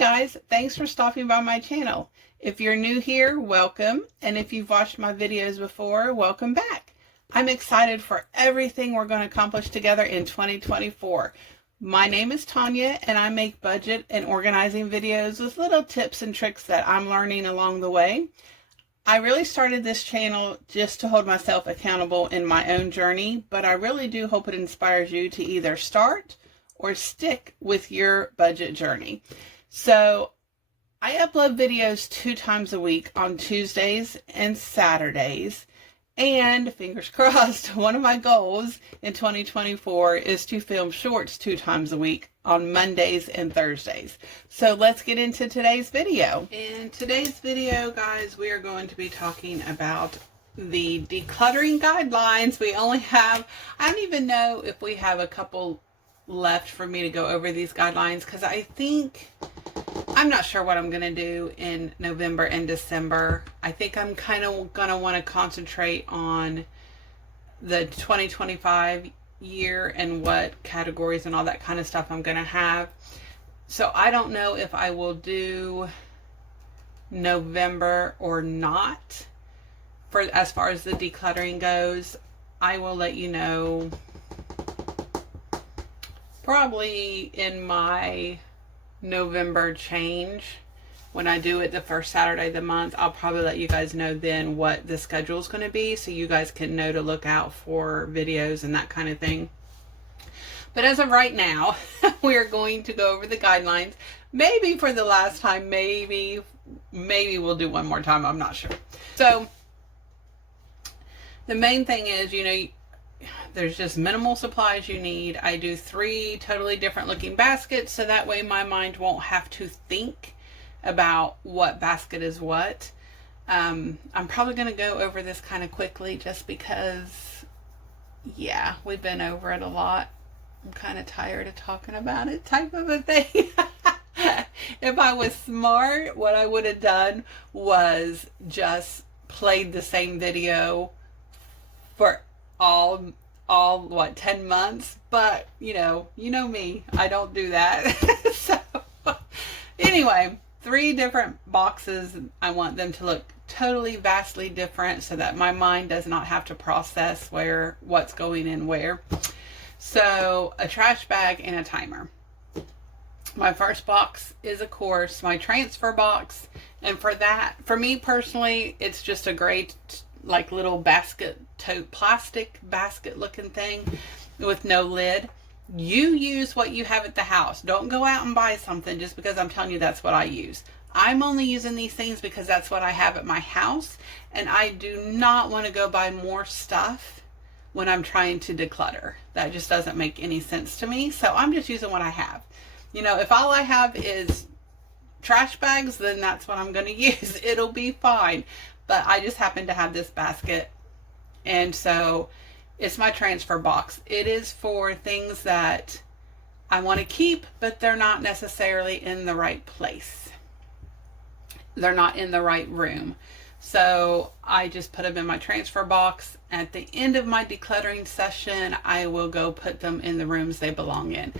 guys, thanks for stopping by my channel. If you're new here, welcome, and if you've watched my videos before, welcome back. I'm excited for everything we're going to accomplish together in 2024. My name is Tanya, and I make budget and organizing videos with little tips and tricks that I'm learning along the way. I really started this channel just to hold myself accountable in my own journey, but I really do hope it inspires you to either start or stick with your budget journey. So I upload videos 2 times a week on Tuesdays and Saturdays. And fingers crossed, one of my goals in 2024 is to film shorts 2 times a week on Mondays and Thursdays. So let's get into today's video. In today's video, guys, we are going to be talking about the decluttering guidelines. We only have, I don't even know if we have a couple left for me to go over these guidelines, because I'm not sure what I'm going to do in November and December. I think I'm kind of going to want to concentrate on the 2025 year and what categories and all that kind of stuff I'm going to have. So I don't know if I will do November or not for as far as the decluttering goes. I will let you know probably in my November change. When I do it the first Saturday of the month, I'll probably let you guys know then what the schedule is going to be, so you guys can know to look out for videos and that kind of thing. But as of right now, we're going to go over the guidelines. Maybe for the last time, maybe we'll do one more time, I'm not sure. So the main thing is, there's just minimal supplies you need. I do 3 totally different looking baskets, so that way my mind won't have to think about what basket is what. I'm probably going to go over this kind of quickly just because, yeah, we've been over it a lot. I'm kind of tired of talking about it, type of a thing. If I was smart, what I would have done was just played the same video for all 10 months, but you know me, I don't do that. So anyway, 3 different boxes. I want them to look totally vastly different so that my mind does not have to process what's going in where. So a trash bag and a timer. My first box is, of course, my transfer box, and for me personally, it's just a great little basket, tote, plastic basket looking thing with no lid. You use what you have at the house. Don't go out and buy something just because I'm telling you that's what I use. I'm only using these things because that's what I have at my house, and I do not want to go buy more stuff when I'm trying to declutter. That just doesn't make any sense to me. So I'm just using what I have. If all I have is trash bags, then that's what I'm going to use. It'll be fine. But I just happen to have this basket, and so it's my transfer box. It is for things that I want to keep, but they're not necessarily in the right place. They're not in the right room. So I just put them in my transfer box. At the end of my decluttering session, I will go put them in the rooms they belong in.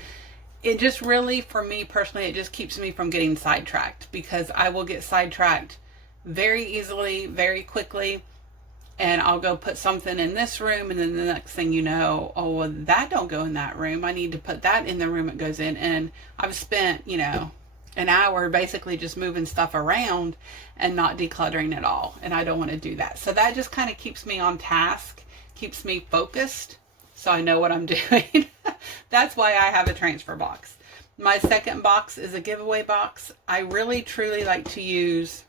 It just really, for me personally, it just keeps me from getting sidetracked, because I will get sidetracked very easily, very quickly, and I'll go put something in this room, and then the next thing you know, oh, well, that don't go in that room. I need to put that in the room it goes in. And I've spent, an hour basically just moving stuff around and not decluttering at all, and I don't want to do that. So that just kind of keeps me on task, keeps me focused, so I know what I'm doing. That's why I have a transfer box. My second box is a giveaway box. I really truly like to use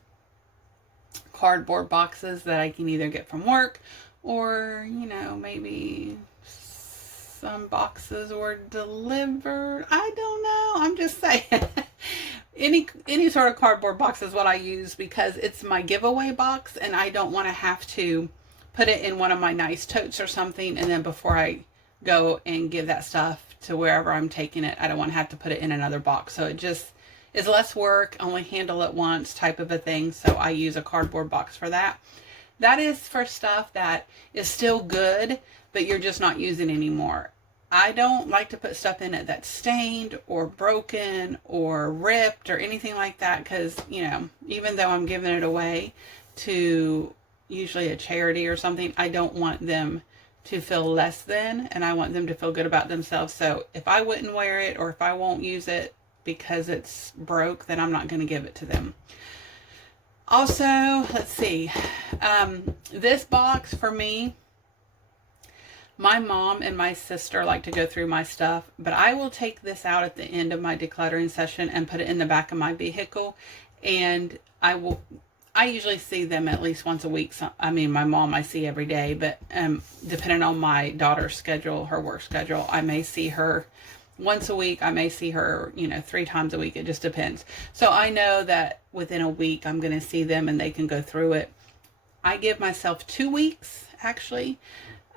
cardboard boxes that I can either get from work, or maybe some boxes were delivered. I don't know, I'm just saying. any sort of cardboard box is what I use, because it's my giveaway box, and I don't want to have to put it in one of my nice totes or something, and then before I go and give that stuff to wherever I'm taking it, I don't want to have to put it in another box. So it just is less work, only handle it once type of a thing. So I use a cardboard box for that. That is for stuff that is still good, but you're just not using anymore. I don't like to put stuff in it that's stained or broken or ripped or anything like that, because, you know, even though I'm giving it away to usually a charity or something, I don't want them to feel less than, and I want them to feel good about themselves. So if I wouldn't wear it, or if I won't use it because it's broke, then I'm not going to give it to them. Also, let's see, this box for me, my mom and my sister like to go through my stuff, but I will take this out at the end of my decluttering session and put it in the back of my vehicle, and I usually see them at least once a week. So, I mean, my mom I see every day, but depending on my daughter's schedule, her work schedule, I may see her once a week. I may see her, you know, 3 times a week. It just depends. So I know that within a week I'm going to see them and they can go through it. I give myself 2 weeks, actually.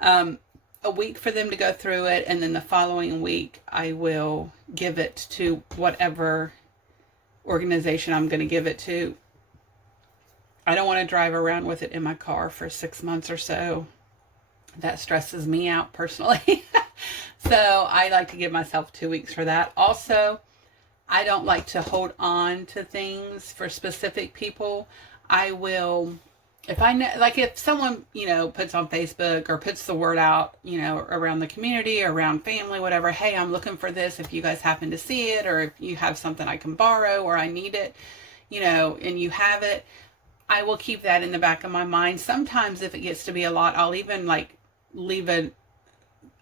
A week for them to go through it, and then the following week I will give it to whatever organization I'm going to give it to. I don't want to drive around with it in my car for 6 months or so. That stresses me out personally. So I like to give myself 2 weeks for that. Also, I don't like to hold on to things for specific people. I will, if I know, like if someone, you know, puts on Facebook or puts the word out, you know, around the community, around family, whatever, hey, I'm looking for this, if you guys happen to see it, or if you have something I can borrow or I need it, you know, and you have it, I will keep that in the back of my mind. Sometimes if it gets to be a lot, I'll even like leave it.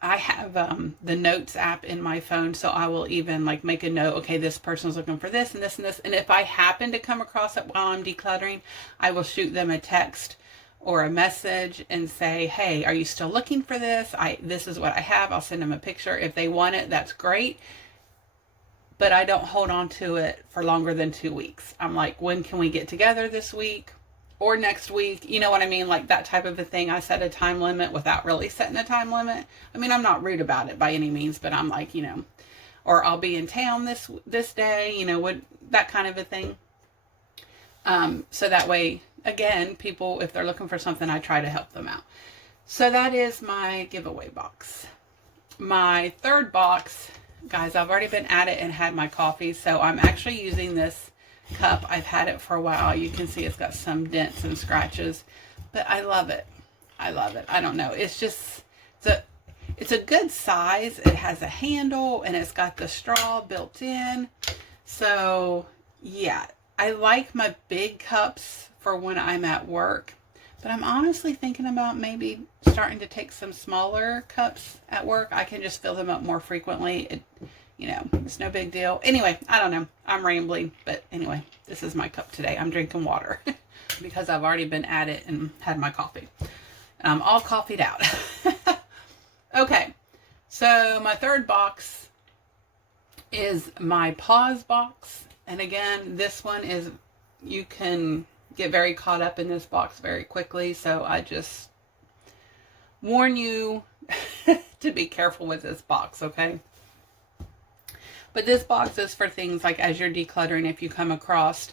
I have the notes app in my phone, so I will even like make a note, okay, this person's looking for this and this and this. And if I happen to come across it while I'm decluttering, I will shoot them a text or a message and say, hey, are you still looking for this? This is what I have. I'll send them a picture. If they want it, that's great. But I don't hold on to it for longer than 2 weeks. I'm like, when can we get together this week or next week? You know what I mean? Like that type of a thing. I set a time limit without really setting a time limit. I mean, I'm not rude about it by any means, but I'm like, you know, or I'll be in town this day, you know, what, that kind of a thing. So that way, again, people, if they're looking for something, I try to help them out. So that is my giveaway box. My third box, guys, I've already been at it and had my coffee, so I'm actually using this cup. I've had it for a while. You can see it's got some dents and scratches, but I love it. I love it. I don't know. It's just, it's a good size. It has a handle and it's got the straw built in. So yeah, I like my big cups for when I'm at work, but I'm honestly thinking about maybe starting to take some smaller cups at work. I can just fill them up more frequently. You know, it's no big deal. Anyway, I don't know. I'm rambling, but anyway, this is my cup today. I'm drinking water because I've already been at it and had my coffee. And I'm all coffeeed out. Okay, so my third box is my pause box. And again, this one is, you can get very caught up in this box very quickly. So I just warn you to be careful with this box, okay? But this box is for things like as you're decluttering, if you come across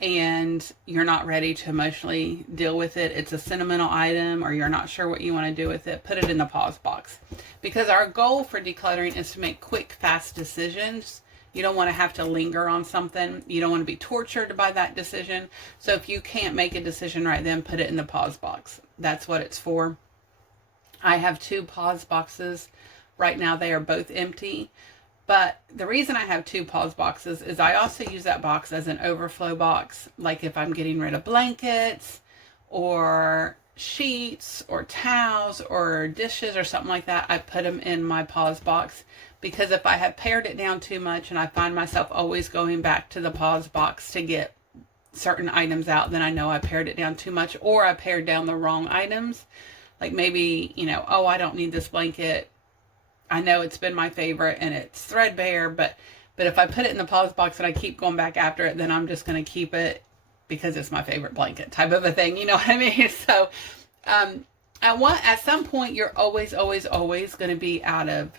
and you're not ready to emotionally deal with it, it's a sentimental item, or you're not sure what you want to do with it, put it in the pause box. Because our goal for decluttering is to make quick, fast decisions. You don't want to have to linger on something. You don't want to be tortured by that decision. So if you can't make a decision right then, put it in the pause box. That's what it's for. I have 2 pause boxes. Right now they are both empty. But the reason I have 2 pause boxes is I also use that box as an overflow box. Like if I'm getting rid of blankets or sheets or towels or dishes or something like that, I put them in my pause box. Because if I have pared it down too much and I find myself always going back to the pause box to get certain items out, then I know I pared it down too much, or I pared down the wrong items. Like maybe, you know, oh, I don't need this blanket. I know it's been my favorite and it's threadbare, but if I put it in the pause box and I keep going back after it, then I'm just going to keep it because it's my favorite blanket type of a thing. You know what I mean? So, at some point, you're always going to be out of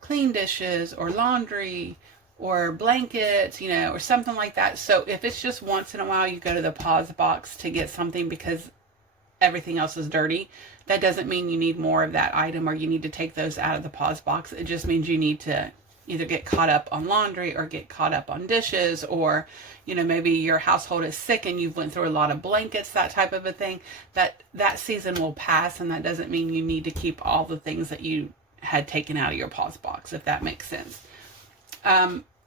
clean dishes or laundry or blankets, you know, or something like that. So if it's just once in a while, you go to the pause box to get something, because everything else is dirty. That doesn't mean you need more of that item or you need to take those out of the pause box. It just means you need to either get caught up on laundry or get caught up on dishes, or, you know, maybe your household is sick and you've went through a lot of blankets, that type of a thing. That season will pass, and that doesn't mean you need to keep all the things that you had taken out of your pause box, if that makes sense.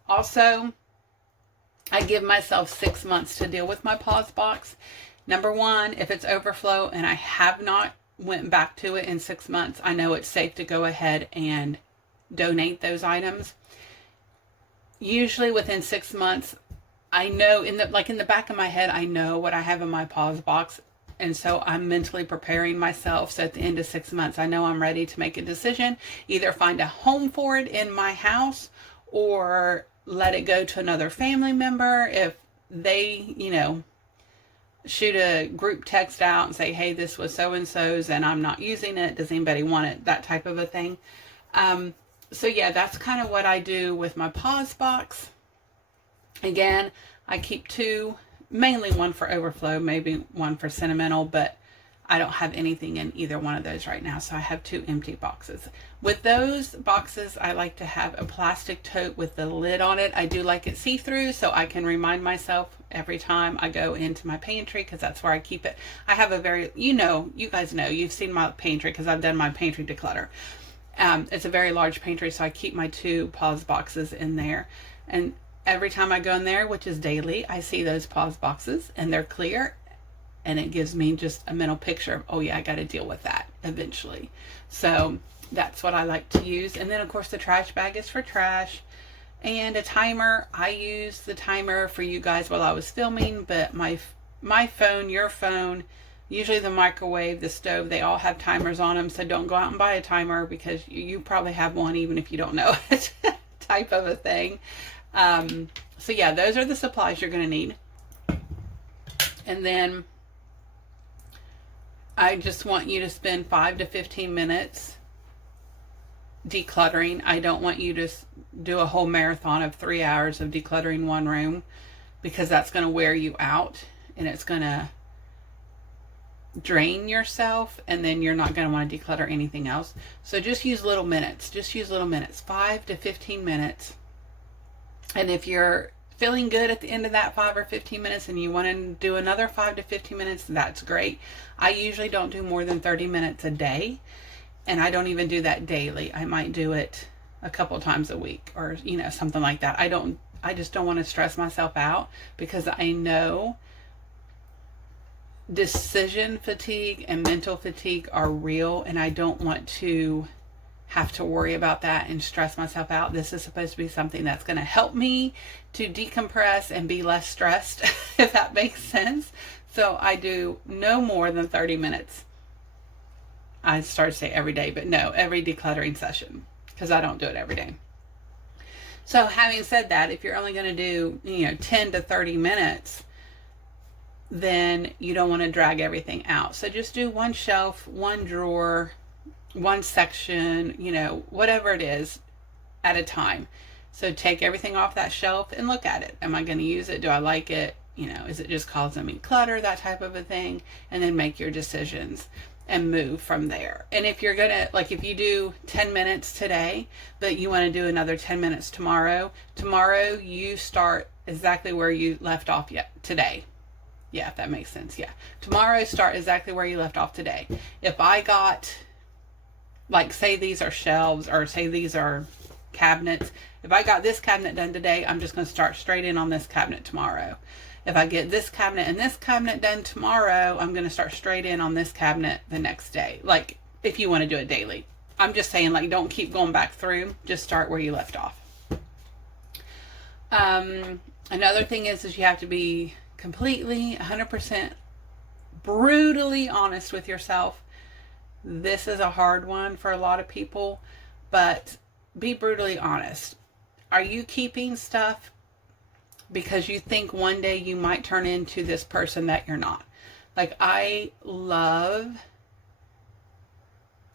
Also, I give myself 6 months to deal with my pause box. Number one, if it's overflow and I have not went back to it in 6 months, I know it's safe to go ahead and donate those items. Usually within 6 months, I know in the back of my head, I know what I have in my pause box. And so I'm mentally preparing myself. So at the end of 6 months, I know I'm ready to make a decision, either find a home for it in my house or let it go to another family member. If they, you know, shoot a group text out and say, hey, this was so-and-so's and I'm not using it. Does anybody want it? That type of a thing. So yeah, that's kind of what I do with my pause box. Again, I keep two, mainly one for overflow, maybe one for sentimental, but I don't have anything in either one of those right now. So I have 2 empty boxes. With those boxes, I like to have a plastic tote with the lid on it. I do like it see-through so I can remind myself every time I go into my pantry, because that's where I keep it. I have a very, you guys know, you've seen my pantry because I've done my pantry declutter. It's a very large pantry, so I keep my 2 pause boxes in there. And every time I go in there, which is daily, I see those pause boxes and they're clear. And it gives me just a mental picture of, oh yeah, I got to deal with that eventually. So that's what I like to use. And then of course the trash bag is for trash. And a timer. I used the timer for you guys while I was filming, but my phone, your phone, usually the microwave, the stove, they all have timers on them. So don't go out and buy a timer, because you probably have one even if you don't know it, type of a thing. So yeah, those are the supplies you're going to need. And then I just want you to spend 5 to 15 minutes decluttering. I don't want you to do a whole marathon of 3 hours of decluttering one room, because that's going to wear you out and it's going to drain yourself, and then you're not going to want to declutter anything else. So just use little minutes. Just use little minutes, 5 to 15 minutes. And if you're feeling good at the end of that 5 or 15 minutes and you want to do another 5 to 15 minutes, that's great. I usually don't do more than 30 minutes a day, and I don't even do that daily. I might do it a couple times a week, or something like that. I just don't want to stress myself out, because I know decision fatigue and mental fatigue are real, and I don't want to have to worry about that and stress myself out. This is supposed to be something that's going to help me to decompress and be less stressed, if that makes sense. So I do no more than 30 minutes. I started to say every day, but no, every decluttering session, because I don't do it every day. So having said that, if you're only going to do 10 to 30 minutes, then you don't want to drag everything out. So just do one shelf, one drawer, one section, whatever it is at a time. So take everything off that shelf and look at it. Am I going to use it? Do I like it? Is it just causing me clutter, that type of a thing? And then make your decisions and move from there. And if you're going to, if you do 10 minutes today, but you want to do another 10 minutes tomorrow you start exactly where you left off today. Yeah, if that makes sense. Yeah. Tomorrow, start exactly where you left off today. If I got, say these are shelves, or say these are cabinets. If I got this cabinet done today, I'm just going to start straight in on this cabinet tomorrow. If I get this cabinet and this cabinet done tomorrow, I'm going to start straight in on this cabinet the next day. If you want to do it daily. I'm just saying, don't keep going back through. Just start where you left off. Another thing is you have to be completely 100% brutally honest with yourself. This is a hard one for a lot of people, but be brutally honest. Are you keeping stuff because you think one day you might turn into this person that you're not? I love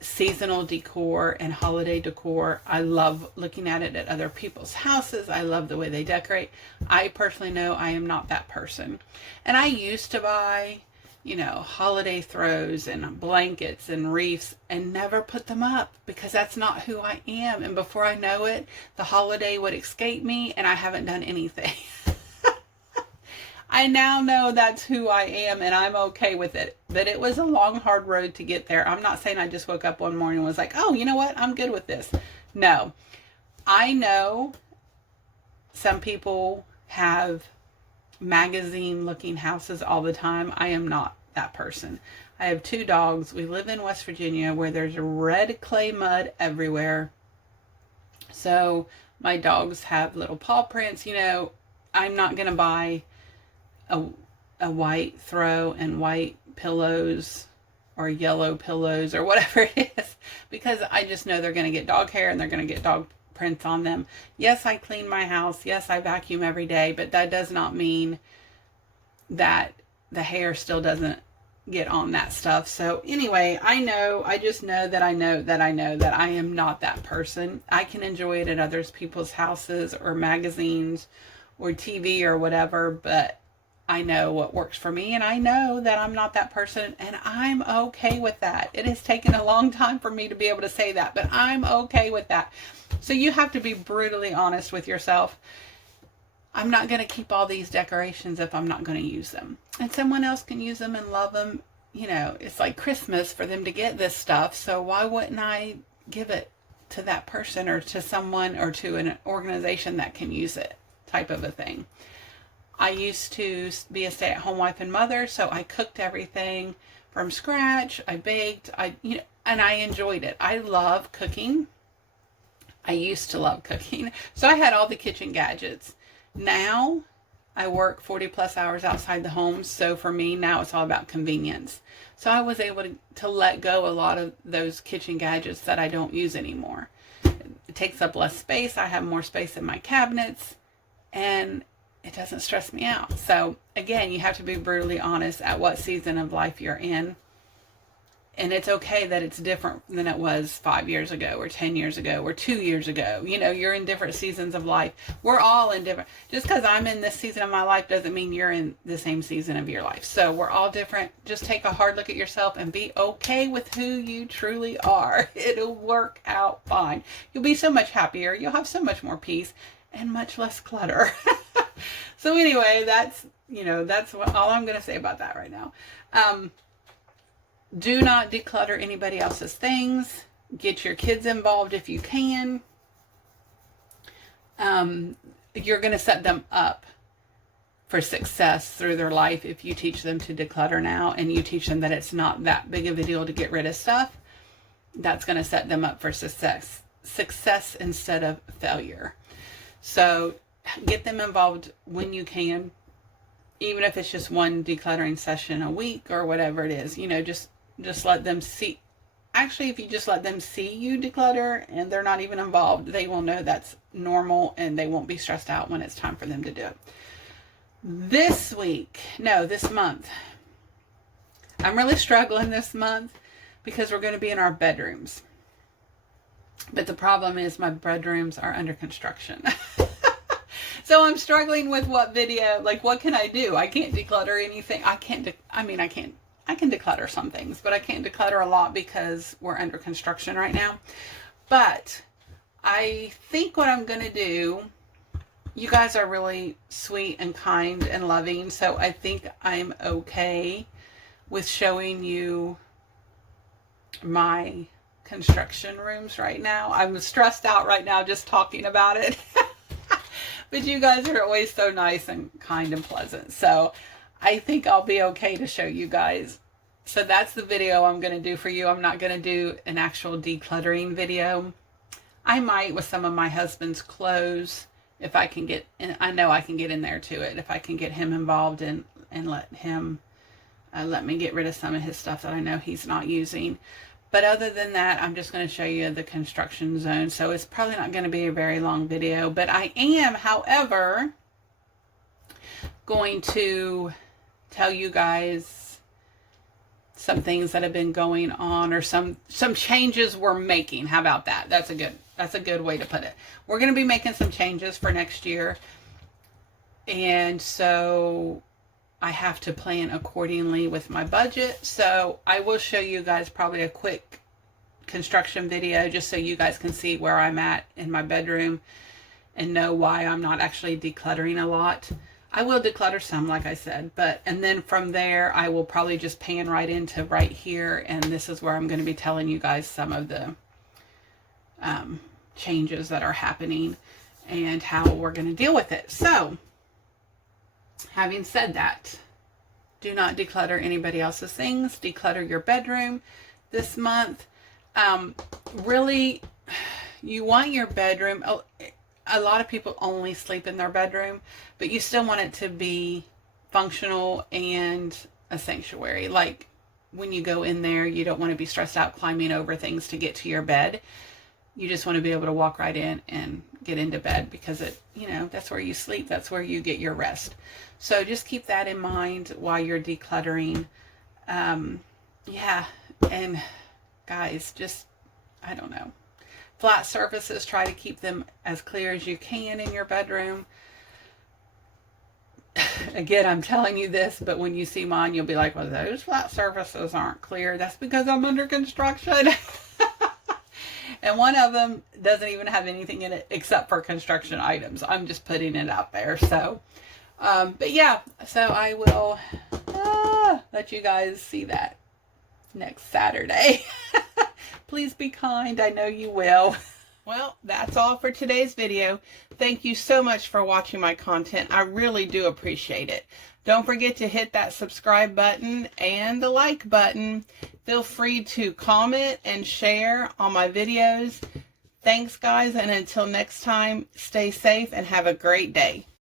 seasonal decor and holiday decor. I love looking at it at other people's houses. I love the way they decorate. I personally know I am not that person. And I used to buy, holiday throws and blankets and wreaths and never put them up because that's not who I am. And before I know it, the holiday would escape me and I haven't done anything. I now know that's who I am and I'm okay with it. But it was a long, hard road to get there. I'm not saying I just woke up one morning and was like, oh, you know what? I'm good with this. No. I know some people have magazine-looking houses all the time. I am not that person. I have 2 dogs. We live in West Virginia where there's red clay mud everywhere. So my dogs have little paw prints. I'm not going to buy a white throw and white pillows or yellow pillows or whatever it is because I just know they're going to get dog hair and they're going to get dog prints on them. Yes, I clean my house. Yes, I vacuum every day, but that does not mean that the hair still doesn't get on that stuff. So anyway, I just know that I know that I am not that person. I can enjoy it at other people's houses or magazines or TV or whatever, but I know what works for me and I know that I'm not that person and I'm okay with that. It has taken a long time for me to be able to say that, but I'm okay with that. So you have to be brutally honest with yourself. I'm not going to keep all these decorations if I'm not going to use them. And someone else can use them and love them. It's like Christmas for them to get this stuff. So why wouldn't I give it to that person or to someone or to an organization that can use it, type of a thing. I used to be a stay-at-home wife and mother, so I cooked everything from scratch. I baked, and I enjoyed it. I love cooking. I used to love cooking. So I had all the kitchen gadgets. Now I work 40 plus hours outside the home. So for me, now it's all about convenience. So I was able to let go a lot of those kitchen gadgets that I don't use anymore. It takes up less space. I have more space in my cabinets and it doesn't stress me out. So again, you have to be brutally honest at what season of life you're in. And it's okay that it's different than it was 5 years ago or 10 years ago or 2 years ago. You're in different seasons of life. We're all in different. Just because I'm in this season of my life doesn't mean you're in the same season of your life. So we're all different. Just take a hard look at yourself and be okay with who you truly are. It'll work out fine. You'll be so much happier. You'll have so much more peace and much less clutter. So anyway, that's all I'm going to say about that right now. Do not declutter anybody else's things. Get your kids involved if you can. You're going to set them up for success through their life if you teach them to declutter now and you teach them that it's not that big of a deal to get rid of stuff. That's going to set them up for success instead of failure. So get them involved when you can, even if it's just one decluttering session a week or whatever it is. Just let them see. Actually, if you just let them see you declutter and they're not even involved, they will know that's normal and they won't be stressed out when it's time for them to do it. This month, I'm really struggling this month because we're going to be in our bedrooms. But the problem is my bedrooms are under construction. So I'm struggling with what can I do? I can't declutter anything. I can declutter some things, but I can't declutter a lot because we're under construction right now. But I think what I'm going to do, you guys are really sweet and kind and loving. So I think I'm okay with showing you my construction rooms right now. I'm stressed out right now just talking about it. But you guys are always so nice and kind and pleasant. So I think I'll be okay to show you guys. So that's the video I'm going to do for you. I'm not going to do an actual decluttering video. I might with some of my husband's clothes if I can get, and I know I can get in there to it, if I can get him involved and let him let me get rid of some of his stuff that I know he's not using. But other than that, I'm just going to show you the construction zone. So it's probably not going to be a very long video. But I am, however, going to tell you guys some things that have been going on or some changes we're making. How about that? That's a good way to put it. We're going to be making some changes for next year. And so I have to plan accordingly with my budget. So I will show you guys probably a quick construction video just so you guys can see where I'm at in my bedroom and know why I'm not actually decluttering a lot. I will declutter some, like I said, and then from there I will probably just pan right into right here, and this is where I'm going to be telling you guys some of the changes that are happening and how we're going to deal with it. So having said that, do not declutter anybody else's things. Declutter your bedroom this month. Really, you want your bedroom, a lot of people only sleep in their bedroom, but you still want it to be functional and a sanctuary. Like when you go in there, you don't want to be stressed out climbing over things to get to your bed. You just want to be able to walk right in and get into bed, because that's where you sleep. That's where you get your rest. So just keep that in mind while you're decluttering. Yeah. And guys, just, I don't know. Flat surfaces, try to keep them as clear as you can in your bedroom. Again, I'm telling you this, but when you see mine, you'll be like, well, those flat surfaces aren't clear. That's because I'm under construction. And one of them doesn't even have anything in it except for construction items. I'm just putting it out there. So, but yeah, so I will let you guys see that next Saturday. Please be kind. I know you will. Well, that's all for today's video. Thank you so much for watching my content. I really do appreciate it. Don't forget to hit that subscribe button and the like button. Feel free to comment and share on my videos. Thanks, guys, and until next time, stay safe and have a great day.